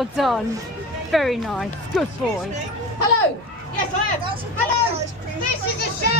Well done. Very nice. Good boy. Hello. Yes, I am. Hello. This is a show.